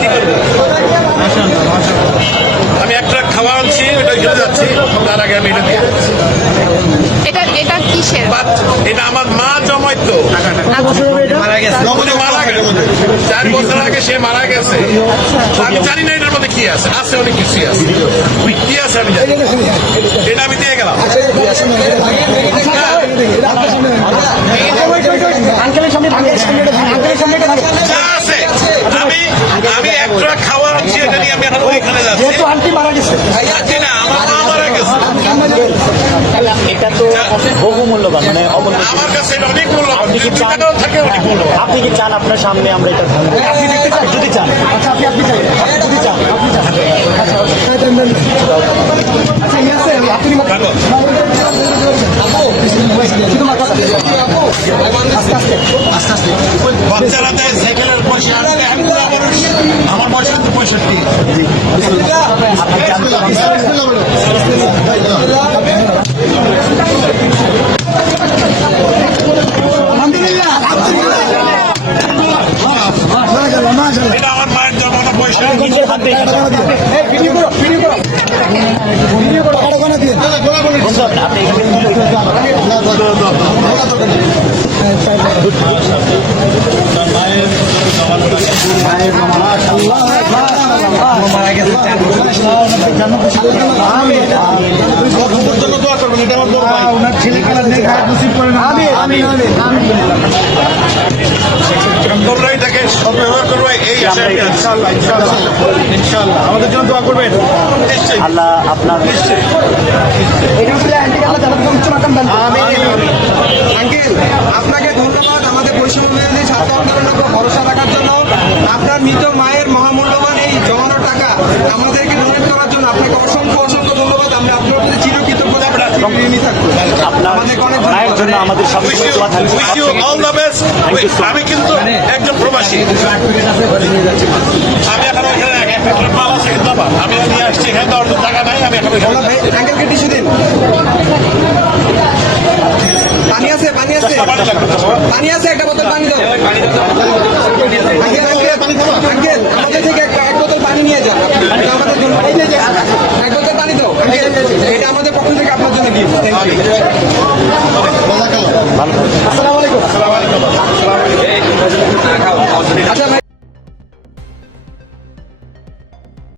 কি করব? আমি একটা খাওয়া আনছি ওটা খেতে যাচ্ছি। তার আগে আমি এটা দিয়ে এটা এটা কিসের? এটা আমার মা মারা গেছে। চার বছর আগে সে মারা গেছে। আমি জানি না এটার মধ্যে কি আছে। আছে অনেক কিছুই আছে। কি আছে আমি জানি এটা আমি দিয়ে গেলাম যা আছে আমি আমি একটা খাওয়া এটা আন্টি মারা গেছে। তো বহু মূল্যবান মানে অমূল্য। আপনি কি চান? আপনি কি চান আপনার সামনে আমরা এটা ভাঙবো আপনি দেখতে চান? যদি চান। আচ্ছা আপনি আপনি চাই যদি চান আপনি চান আচ্ছা আচ্ছা দেন, দেন। আচ্ছা ইয়ে আছে আপনি কাগজ। শুধু মাথা আস্তে আস্তে। আস্তে আস্তে। বাচ্চারা দেয় সাইকেলের পয়সা আমি পঁয়ষট্টি। এটা আমার মায়ের জমানো পয়সা। নিজের হাতে ভিডিও করো ভিডিও করো ভিডিও করো কোনা দিয়ে বন্ধু আপনি এখানে আপনাকে ধন্যবাদ আমাদের বিরোধী ছাত্র আন্দোলনের ভরসা রাখার জন্য। আপনার মৃত মায়ের টাকা আমাদেরকে ডোনেট করার জন্য আপনাকে অসংখ্য অসংখ্য ধন্যবাদ। আমরা আপনার প্রতি চিরকৃতজ্ঞ. আমি কিন্তু একজন প্রবাসী। আমি এখন। আমি নিয়ে আসছি এখানে টাকা নাই আমি এখন আঙ্কেলকে টিস্যু দিন। পানি আছে পানি আছে। পানি আছে একটা বোতল পানি দাও। আসসালামু আলাইকুম